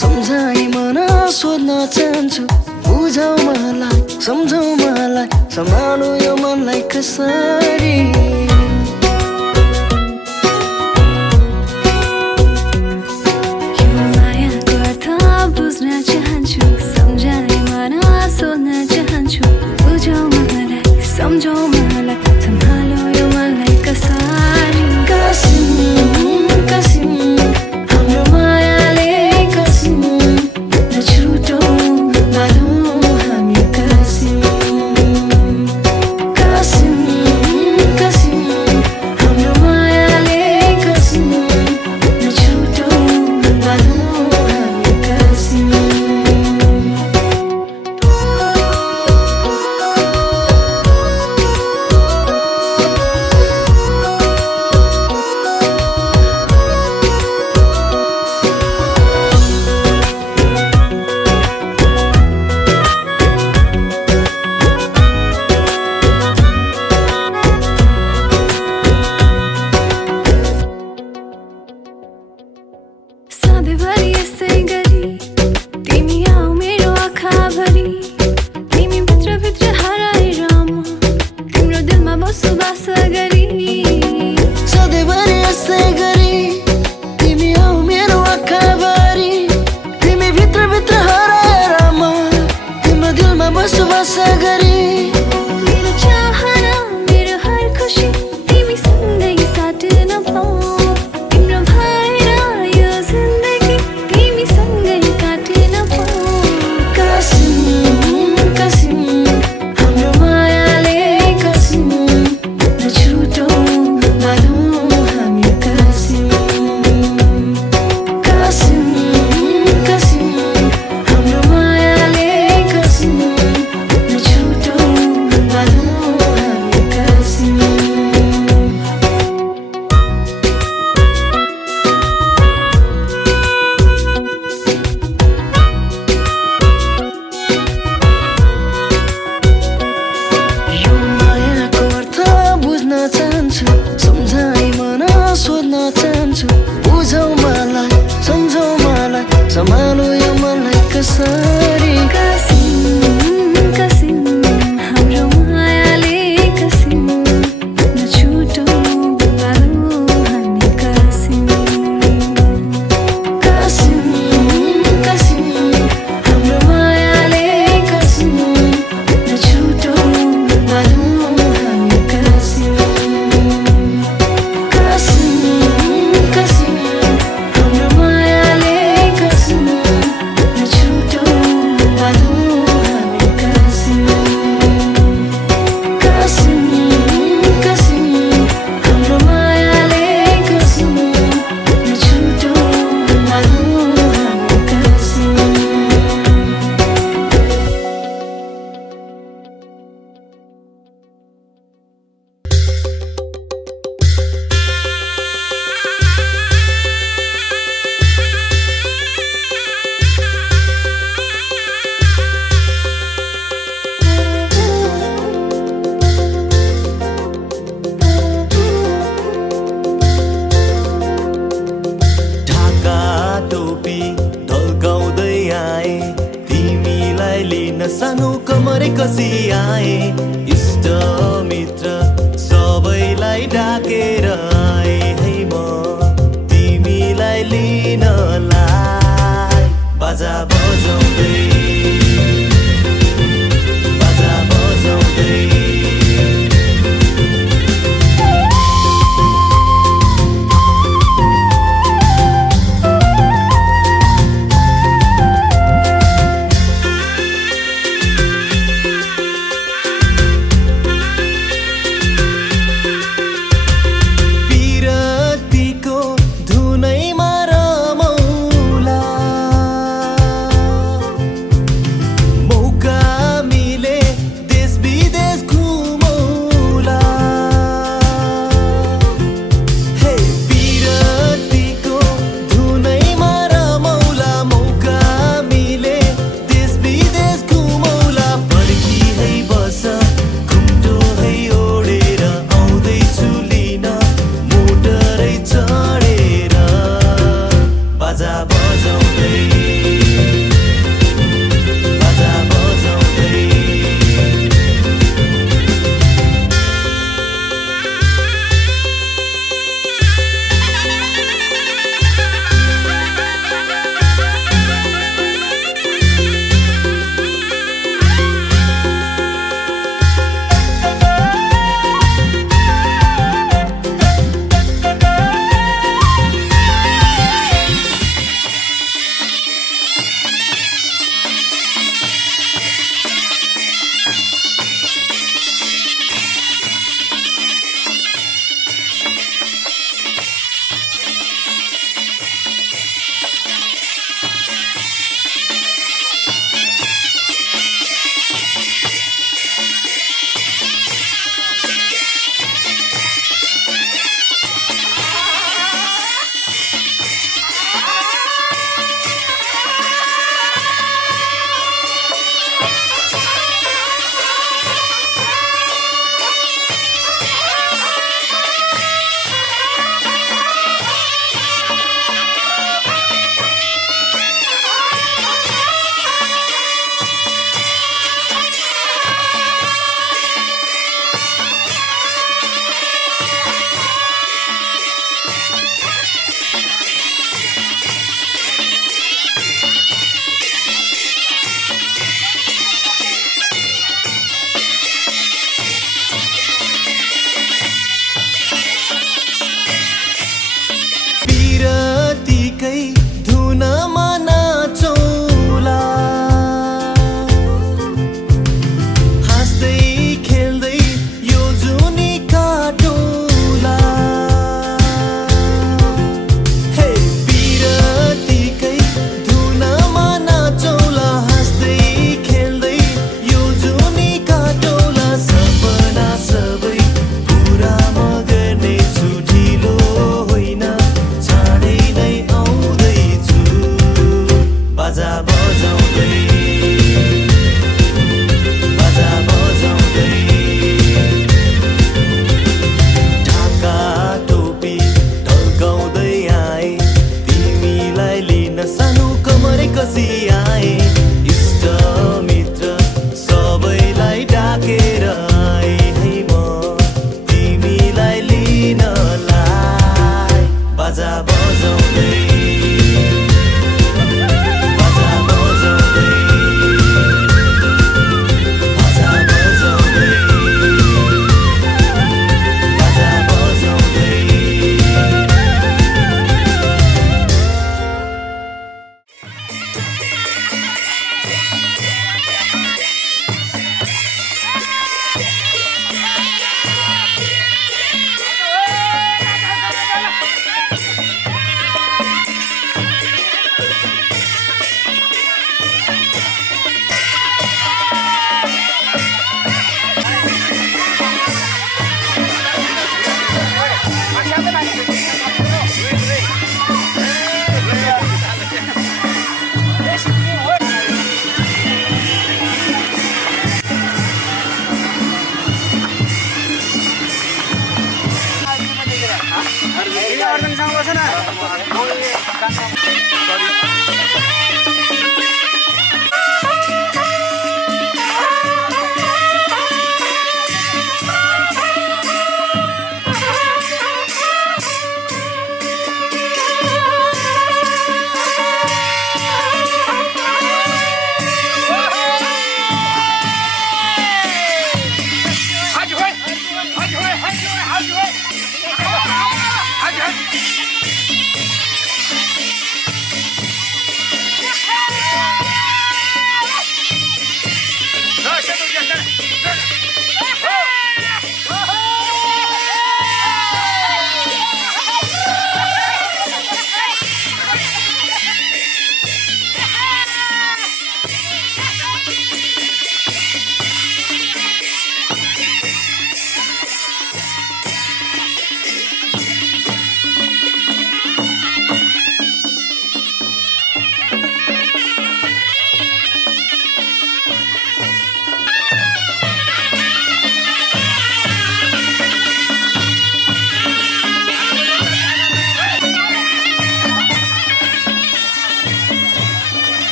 सम्झाइ मन सोध्न चाहन्छु बुझाउ मलाई सम्झाउ मलाई सम्हालौ यो मनलाई कसरी यो मायाको अर्थ बुझ्न चाहन्छु सम्झाइ मन सोध्न चाहन्छु बुझाउ मलाई सम्झाउ मलाई सम्हालौ यो मनलाई कसरी कसिम कसिम हाम्रो मायाले कसिम नछुटौ बाँधौँ हामी कसिम कसिम कसिम हाम्रो मायाले कसिम नछुटौ बाँधौँ हामी कसिम सधैँभरि यसै गरी तिमी आऊ मेरो आँखाभरि तिमी भित्र हराएर म तिम्रो दिलमा बसोबास गरी सधैँभरि यसै गरी तिमी आऊ मेरो आँखाभरि तिमी भित्र हराएर म तिम्रो दिलमा बसोबास गरी मेरो चाहना मेरो हर खुसी तिमी सँगै साट्न पाऊ तिम्रो भएर यो जिन्दगी तिमी सँगै काट्न पाऊ कसिम कसिम हाम्रो मायाले कसिम नछुटौ बाँधौँ हामी कसिम कसिम कसिम हाम्रो मायाले कसिम नछुटौ बाँधौँ हामी कसिम यो मायाको अर्थ बुझ्न चाहन्छु सम्झाइ मन सोध्न चाहन्छु बुझाउ मलाई सम्झाउ मलाई सम्हालौ यो मनलाई कसरी कसिम कसिम हाम्रो मायाले कसिम नछुटौ बाँधौँ हामी कसिम कसिम कसिम हाम्रो मायाले कसिम नछुटौ बाँधौँ हामी कसिम कसिम कसिम हाम्रो मायाले कसिम नछुटौ बाँधौँ हामी कसिम कसिम कसिम हाम्रो मायाले कसिम नछुटौ बाँधौँ हामी कसिम ढाका टोपी ढल्काउँदै आए तिमीलाई लिन सानो कमरे कसी आए इष्ट मित्र सबैलाई ढाकेर आए है म तिमीलाई लिनलाई बाजा बजाउँदै बाजा बजाउँदै बाजा बजाउँदै बाजा बजाउँदै ढाका टोपी ढल्काउँदै आए तिमीलाई लिन सानो कमरै कसी आए इष्ट मित्र सबैलाई डाकेर आए है म तिमीलाई लिनलाई बाजा बजाउँदै बाजा बजाउँदै बाजा बजाउँदै बाजा बजाउँदै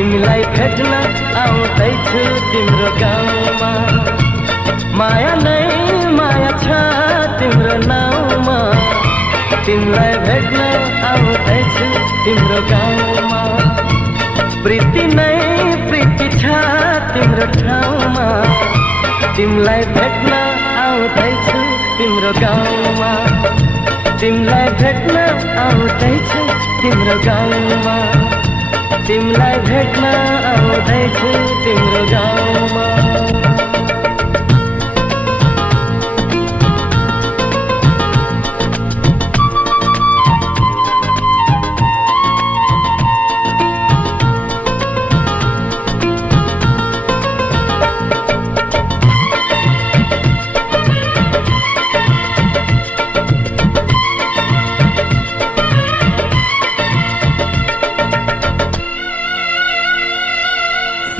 तिमीलाई भेट्न आउँदैछु तिम्रो गाउँमा। माया नै माया छ तिम्रो नाउँमा, तिमीलाई भेट्न आउँदैछु तिम्रो गाउँमा। प्रीति नै प्रीति छ तिम्रो ठाउँमा, तिमीलाई भेट्न आउँदैछु तिम्रो गाउँमा। तिमीलाई भेट्न आउँदैछु तिम्रो गाउँमा, तिमीलाई भेट्न आउँदैछु तिम्रो गाउँमा।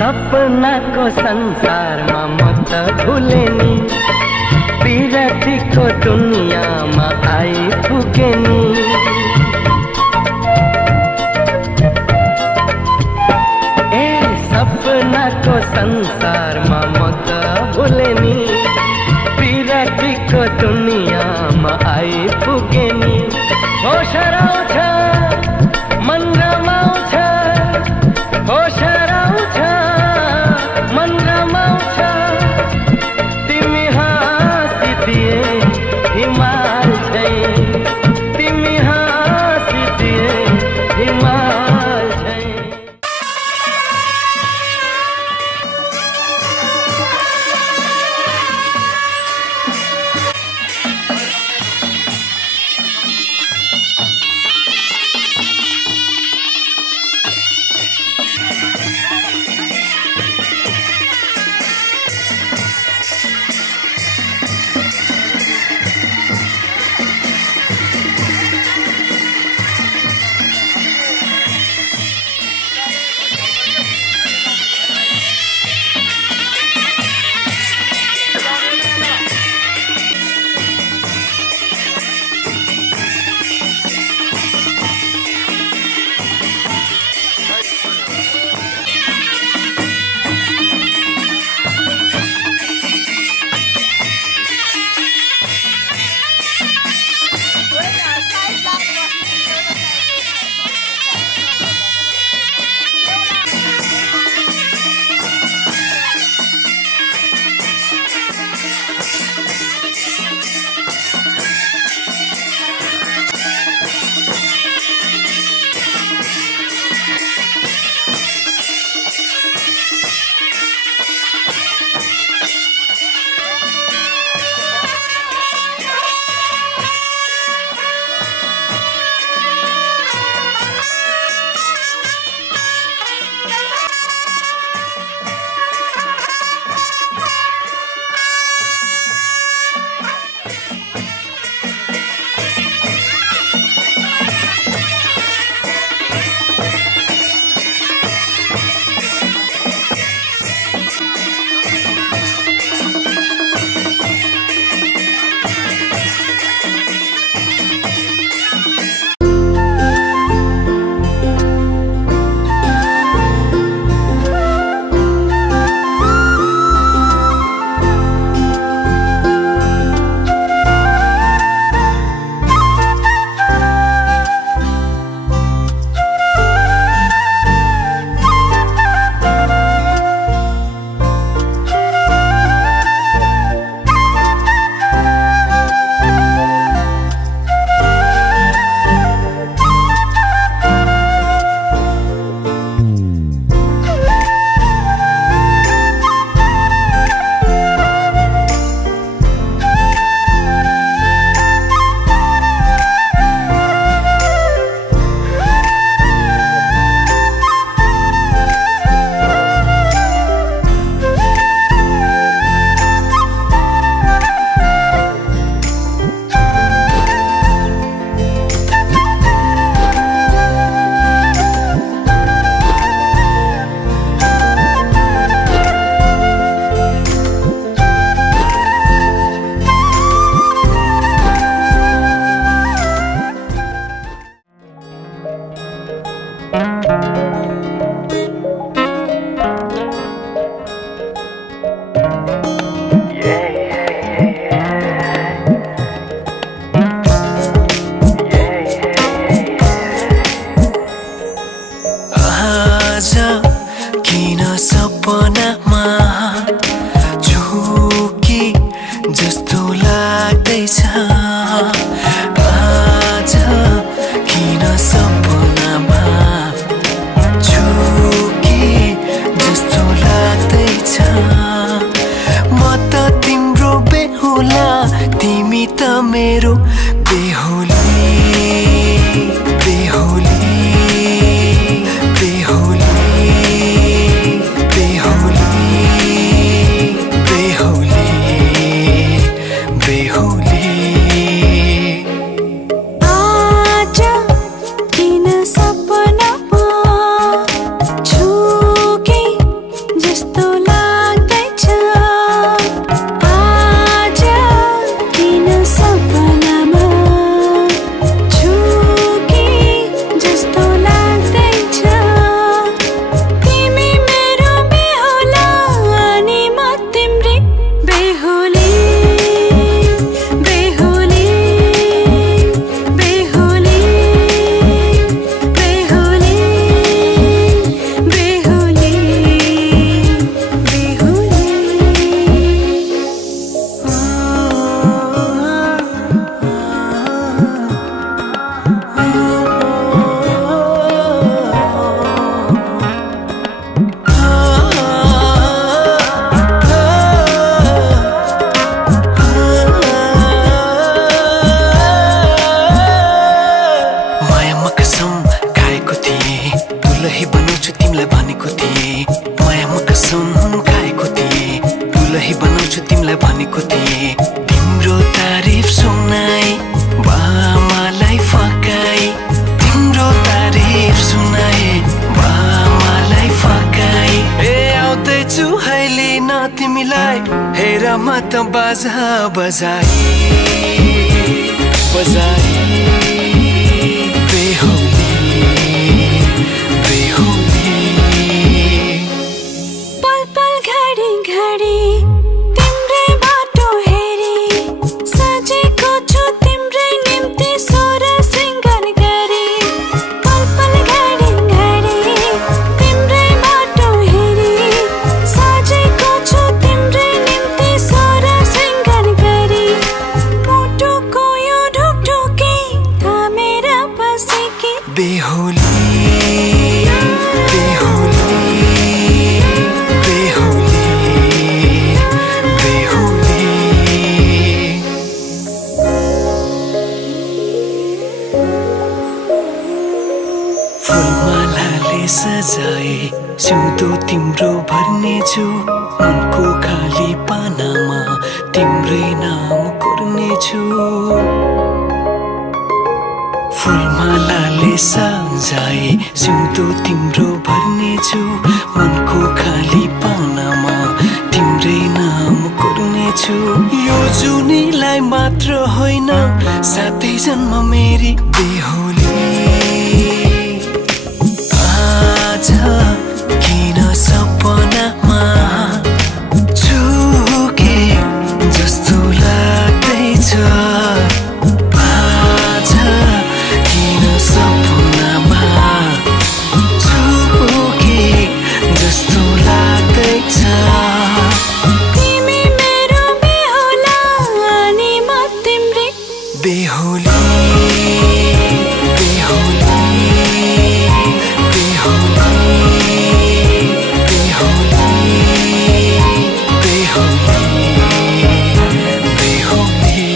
सपनाको संसारमा म त भुले नि, विरतीको दुनियाँमा आइपुगे नि। ए सपनाको संसारमा म त भुले नि, विरतीको दुनियाँमा आइपुगे नि। होस हराउँछ मन रमाउँछ, होस हराउँछ मन रमाउँछ। तिमी हाँसिदिए हिमाल झैं, तिमी हाँसिदिए हिमाल झैं। आज किन सपनामा झुके जस्तो लाग्दैछ म त तिम्रो बेहुला तिमी त मेरो बेहुली बेहुली बेहुली बेहुली बेहुली बेहुली आज किन सपनामा झुके जस्तो लाग्दैछ आज किन सपनामा झुके जस्तो लाग्दैछ तिमी मेरो बेहुला अनि म तिम्रै बेहुली बेहुली बेहुली बेहुली बेहुली मायामा कसम खाएको थिएँ दुलही बनाउँछु तिमीलाई भनेको थिएँ मायामा कसम खाएको थिएँ दुलही बनाउँछु तिमीलाई भनेको थिएँ तिम्रो तारिफ सुनाई बामालाई फकाई तिम्रो तारिफ सुनाई बामालाई फकाई ए आउँदैछु अहिले न तिमीलाई हेर म त बाजा बजाई बजाई बेहुली बेहुली पल पल घडी घडी तिम्रै बाटो हेरी सजेको छु तिम्रै निम्ति सोर सिंगार गरी पल पल घडी घडी तिम्रै बाटो हेरी सजेको छु तिम्रै निम्ति सोर सिंगार गरी मुटुको यो ढुकढुकी थामेर बसेकी बेहुली बेहुली बेहुली बेहुली फुलमालाले सजाए सिउँदो तिम्रो भर्नेछु मनको खाली पानामा तिम्रै नाम कोर्नेछु फुलमालाले सजाए सिउँदो तिम्रो भर्नेछु मनको खाली पानामा तिम्रै नाम कोर्नेछु यो जुनीलाई मात्र होइन साथै जन्म मेरी बेहुली आज किन सपनामा झुके जस्तो लाग्दैछ आज किन सपनामा झुके जस्तो लाग्दैछ तिमी मेरो बेहुला अनि म तिम्रै बेहुली बेहुली बेहुली बेहुली बेहुली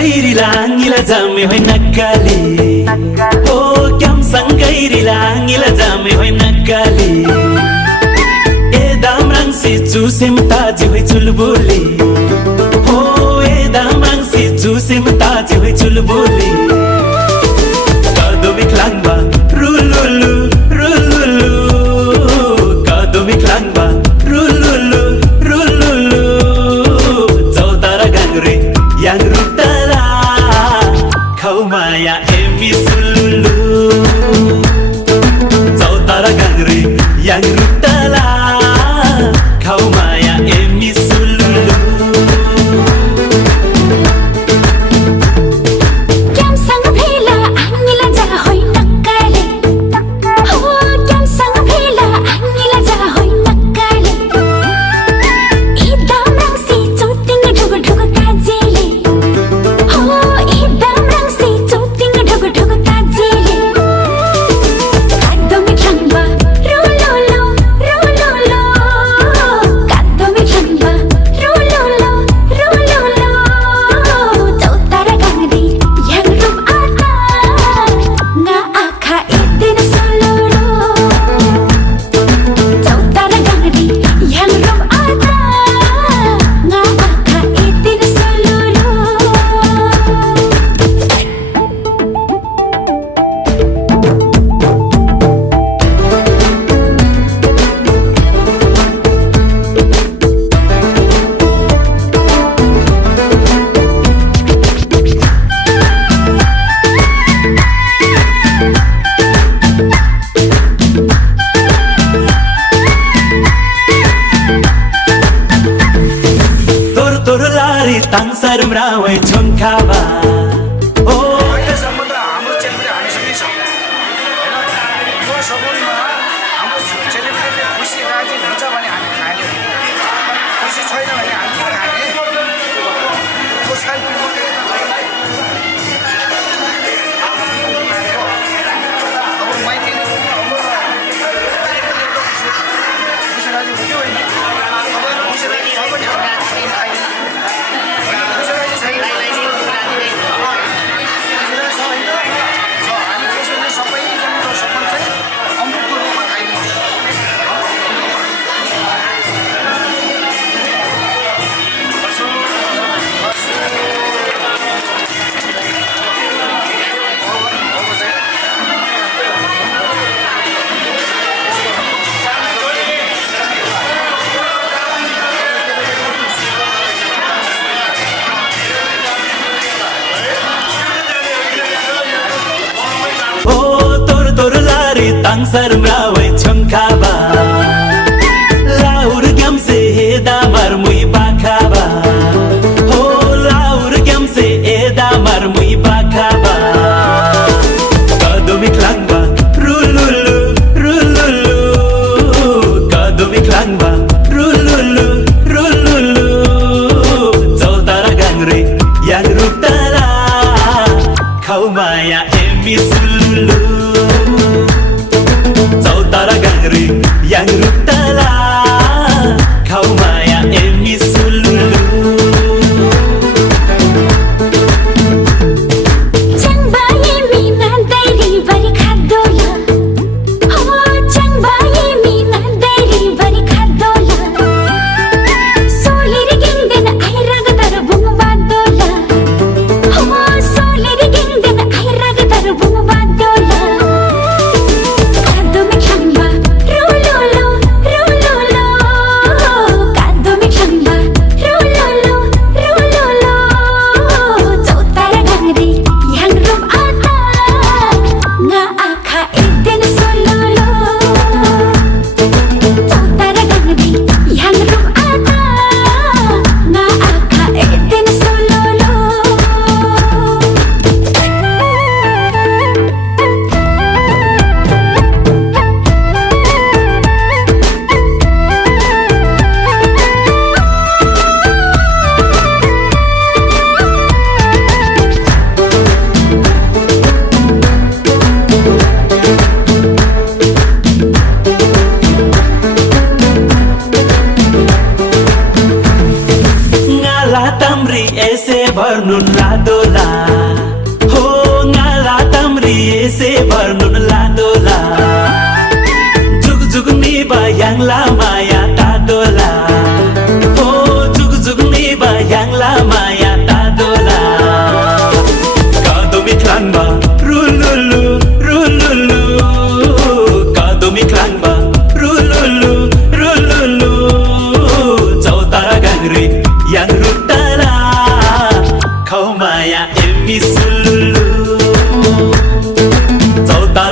gairilangila jame hoi nakali ho kyamsang gairilangila jame hoi nakali e damrang si chusim taji hoi chulbuli ho e damrang si chusim taji hoi chulbuli kadomi klangba rululu rululu kadomi klangba rululu rululu chautara gangre yang rutala khaumaya emi sululu chautara gangre yang rutala khaumaya emi sululu Kyam sang phela angila ja hoi nakale ho kyam sang phela angila ja hoi nakale idam rang si chuting dhug dhug ta jele ho idam rang si chuting dhug dhug ta jele kadomi thangba rololo rololo kadomi thangba rololo rololo chautara gangdi yang rum ata nga akha itin soloro chautara gangdi yang rum ata nga akha itin soloro tor lari tangsar mrawai chomkhaba o अहिलेसम्म त हाम्रो चेलीबेटी हामीसँगै छ होइन यो समयमा हाम्रो चेलीबेटीले खुसी राजी हुन्छ भने हामी खाने खुसी छैन भने हामी किन खाने त्यो शान्ति अब माइतीले खुसी राजी हुन्थ्यो होइन अब खुसी राजी छ भने हामी खाइदिने खुसी राजी छैन सबैजनाको सफल चाहिँ अमृतको रूपमा खाइदिन्छ o tor lari tangsar mrawai chomkhaba laur gyamse damar mui pakhaba ho laur gyamse damar mui pakhaba kadomi klangba rululu rululu kadomi klangba rululu rululu chautara gangre yang rutala khaumaya emi sululu chautara gangre yang tamri ese varnun ladola ho ngala tamri ese varnun ladola jug jug ni bayang la maya tadola ho jug jug ni bayang la maya tadola kadomi klanba rululu rululu kadomi klanba rululu rululu chautara gangri yang rutala kau maya emi sululu chautara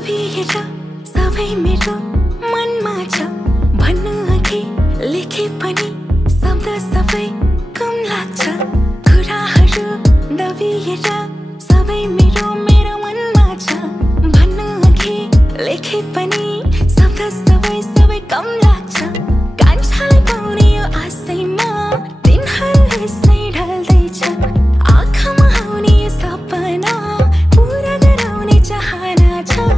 दबिएर सबै मेरो मनमा छ भन्नु अघि लेखे पनि शब्द सबै कम लाग्छ कुराहरू दबिएर सबै मेरो मनमा छ भन्नु अघि लेखे पनि शब्द सबै कम लाग्छ कान्छालाई पाउने यो आशैमा दिनहरू यसै ढल्दैछ आँखामा आउने यो सपना पुरा गराउने चाहना छ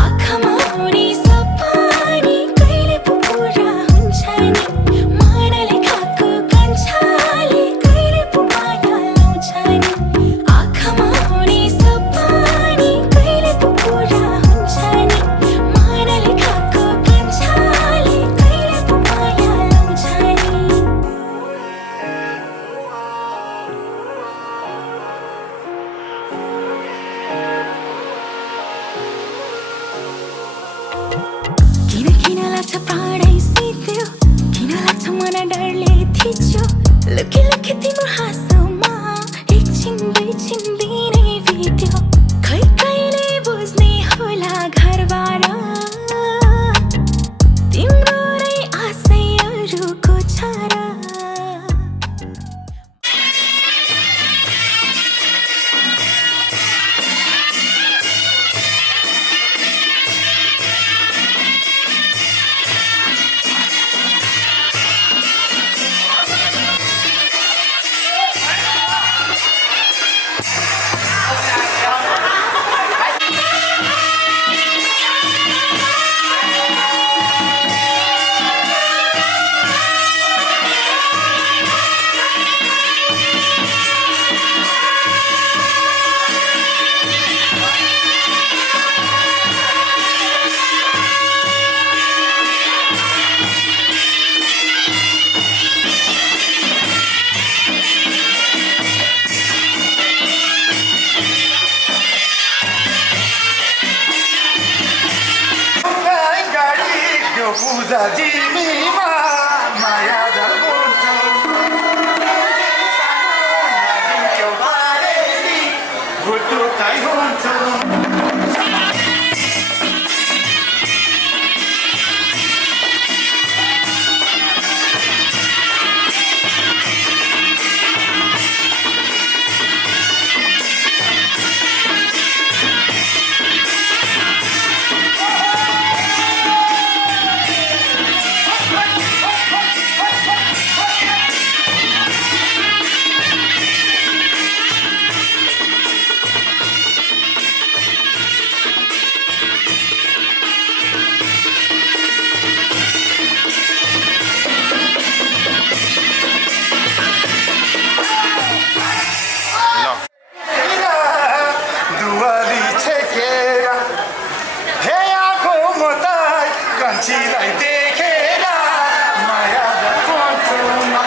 आँखामा हुने सपनी कहिले पो पुरा हुन्छ नि मनले खाएको कान्छाले कहिले पो माया लाउँछ नि आँखामा हुने सपनी कहिले पो पुरा हुन्छ नि मनले खाएको कान्छाले कहिले पो माया लाउँछ नि किन लाग्छ प्राणै सिध्यो किन लाग्छ मन डरले थिच्यो लुकी लुकी तिम्रो हाँसोमा एकछिन दुईछिन दिनै बित्यो खै कहिले बुझ्ने होला घरबार तिम्रो नै आशै अरूको छ र पूजा तिमीमा माया जल्छ नजिन्क्यौ बारेली भुटुकै हुन्छ दुवाली छेकेर हे आको मताई कान्छीलाई देखेर माया जल्छमा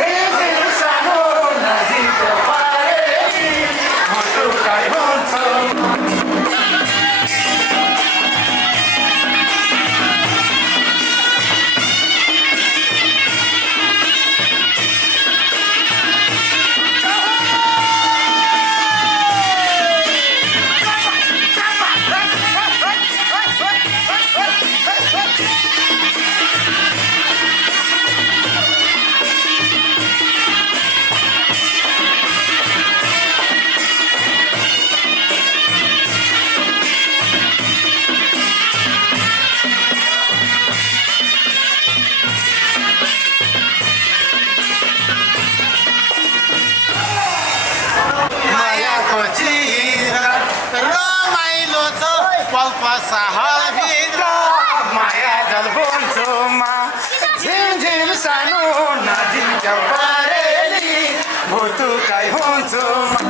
झिझिर सानो नजिन्क्यौ बारेली भुटुकै हुन्छ मायाको चिरा रमाइलो छ पल्पसाहरभित्र माया जल बोल्छोमा झिमझिम सानो नजिन्क्यौ बारेली भुटुकै हुन्छोमा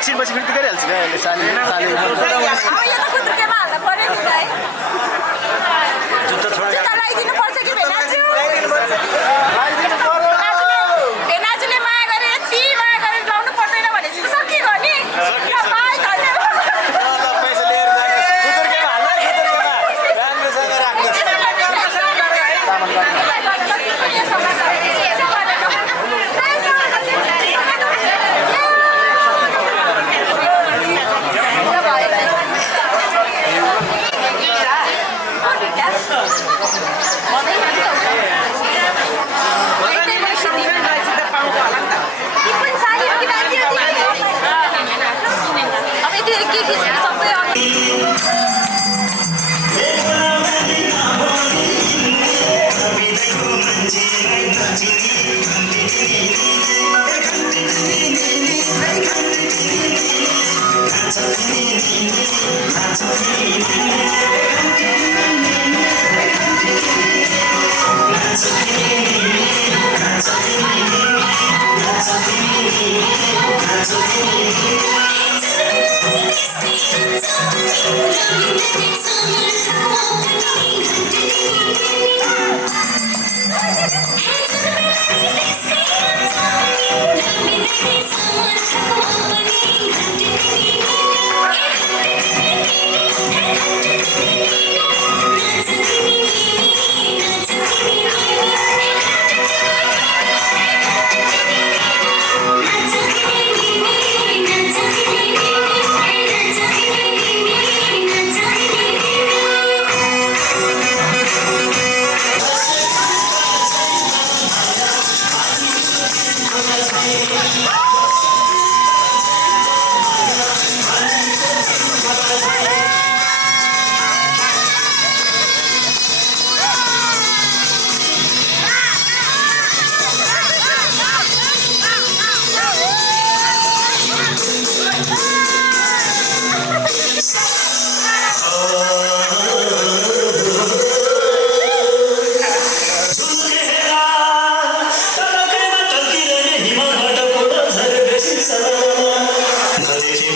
एकछिनपछि फेरि गरिहाल्छु क्या साली साली जुत्ता छोडेर लगाइदिनु पर्छ कि भेनाजु भेनाजुले माया गरेर यति माया गरेर लाउनु पर्दैन भनेपछि सकियो नि पैसा लिएर जाने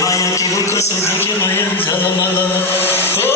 माया के हो कसो देख्यो नयाँ झलमल हो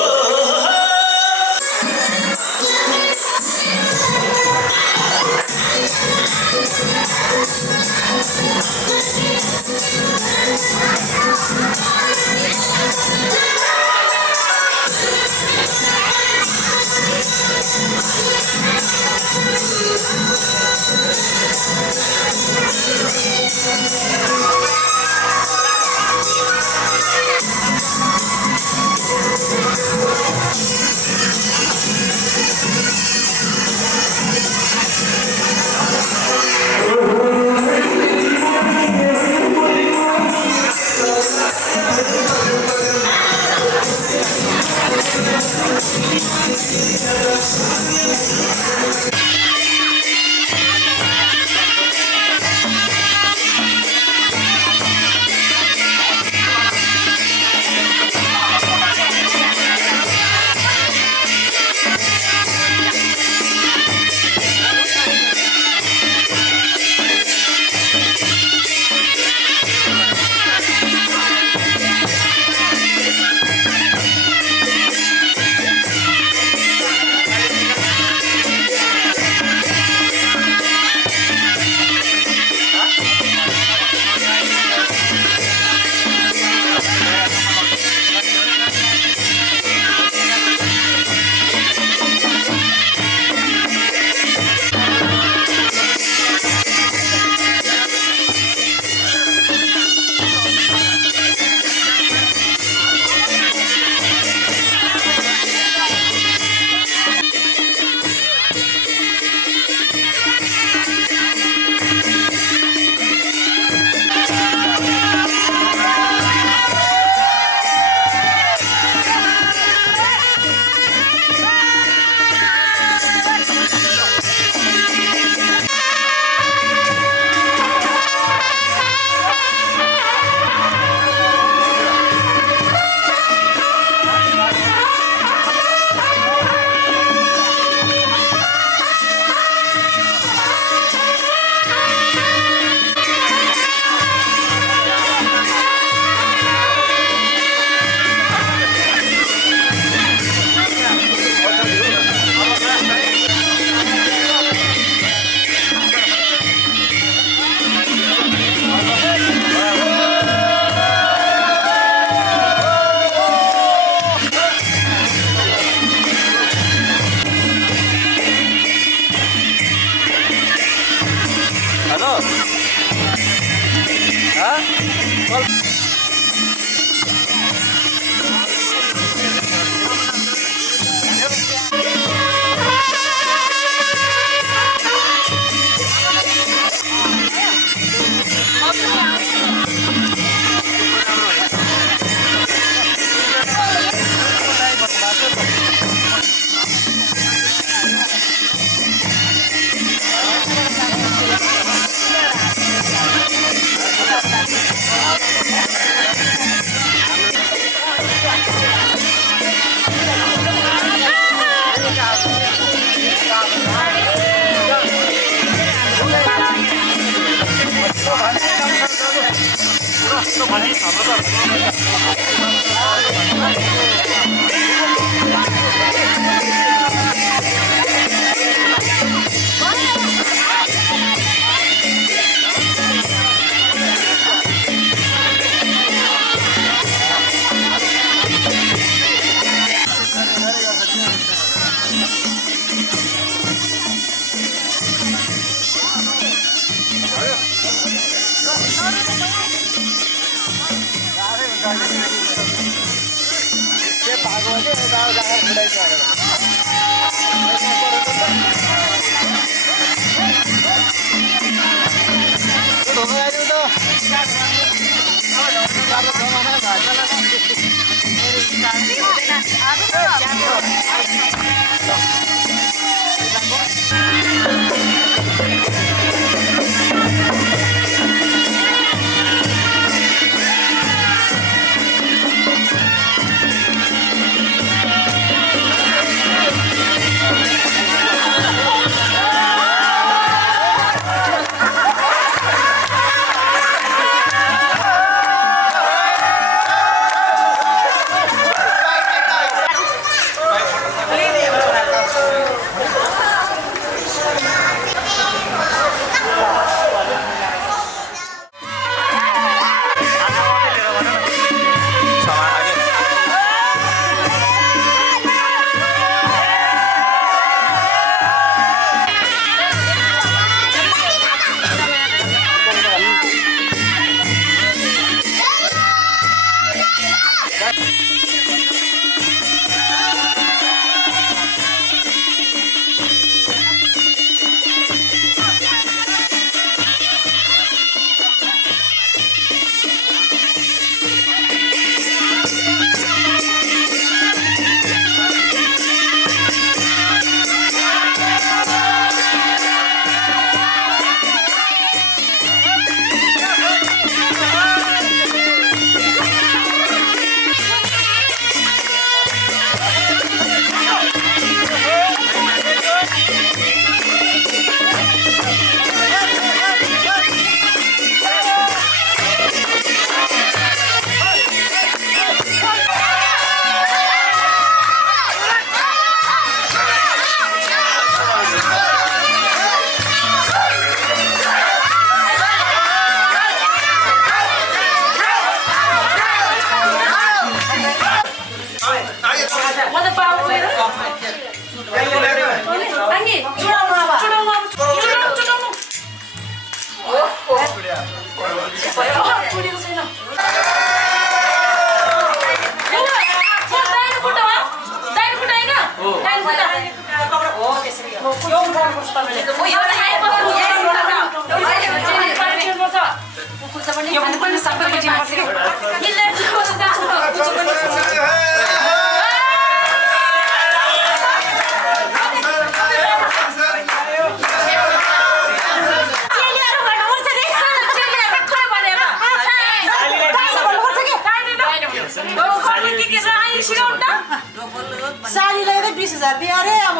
सालीलाई त 20,000 दियो अरे अब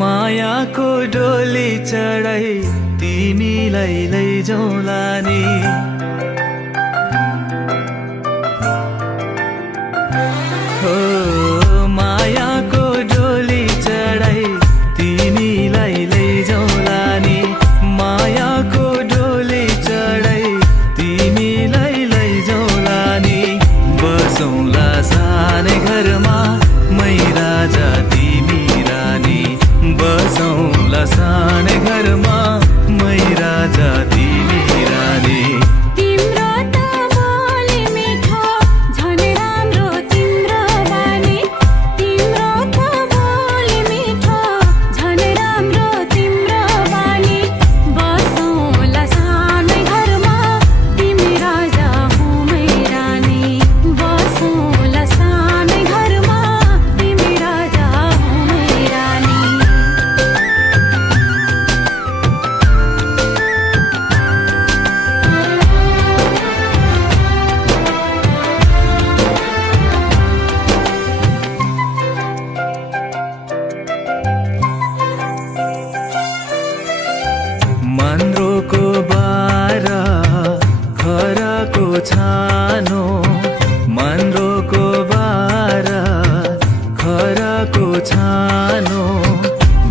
मायाको डोली चढाई तिमीलाई लैजाउँला नि हो मायाको डोली चढाई तिमीलाई लैजाउँला नि मायाको डोली चढाई तिमीलाई लैजाउँला नि बसौँला सानै घरमा मै राजा तिमी रानी बसौँला सानै घरमा मै राजा तिमी रानी तिम्रो त बोली मिठो झन् राम्रो तिम्रो बानी तिम्रो त बोली मिठो झन् राम्रो तिम्रो बानी बसौँला सानै घरमा तिमी राजा हुँ मै रानी बसौँला सानै घरमा तिमी राजा हुँ मै रानी मन्द्रोको बार खराको छानो मन्द्रोको बार खराको छानो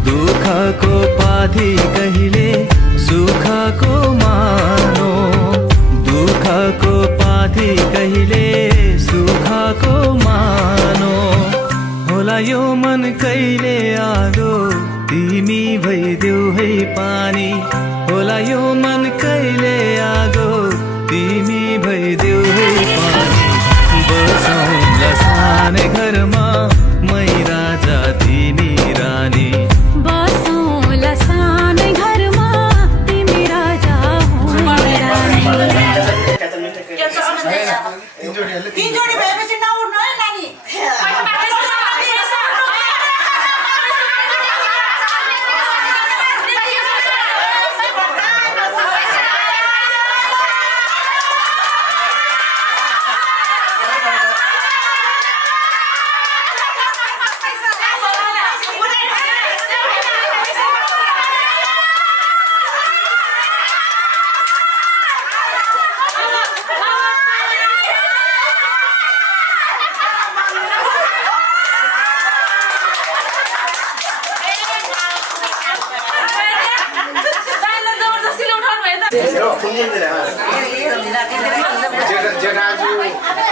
दुःखको पाथी कहिले सुखको मानो दुःखको पाथी कहिले सुखको मानो होला यो मन कहिले आदो तिमी भइदेऊ है पानी होला यो मन कहिले आगो तिमी भइदेऊ है पानी बसौँला सानै घरमा मै राजा तिमी रानी बसौँला सानै घरमा तिमी राजा हुँ मै रानी तीनजोडी भएपछि नउड्नु है नानी जेठाजु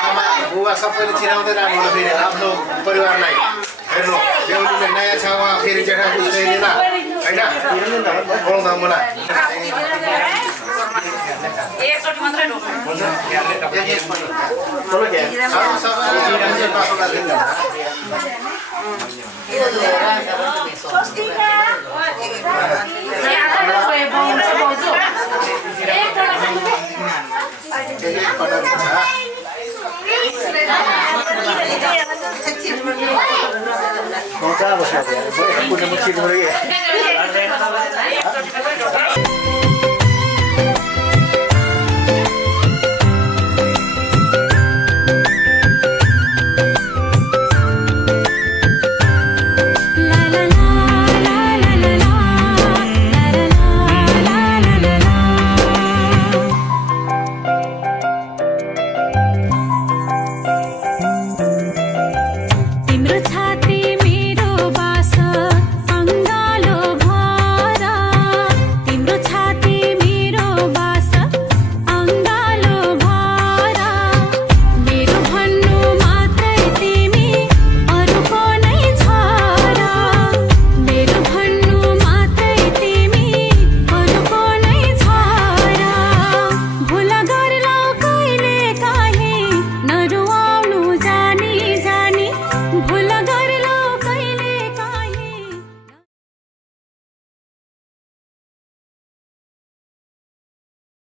आमा बुवा सबैले चिनाउँदै राख्नु होला फेरि आफ्नो परिवारलाई हेर्नु देउनीले नयाँ छ उहाँ फेरि जेठाजु ल्याइदिएन होइन बोलाउँदा मलाई एकचोटि मात्रै ढोक्नु Mau apa sih? Boleh aku nak mesti boleh.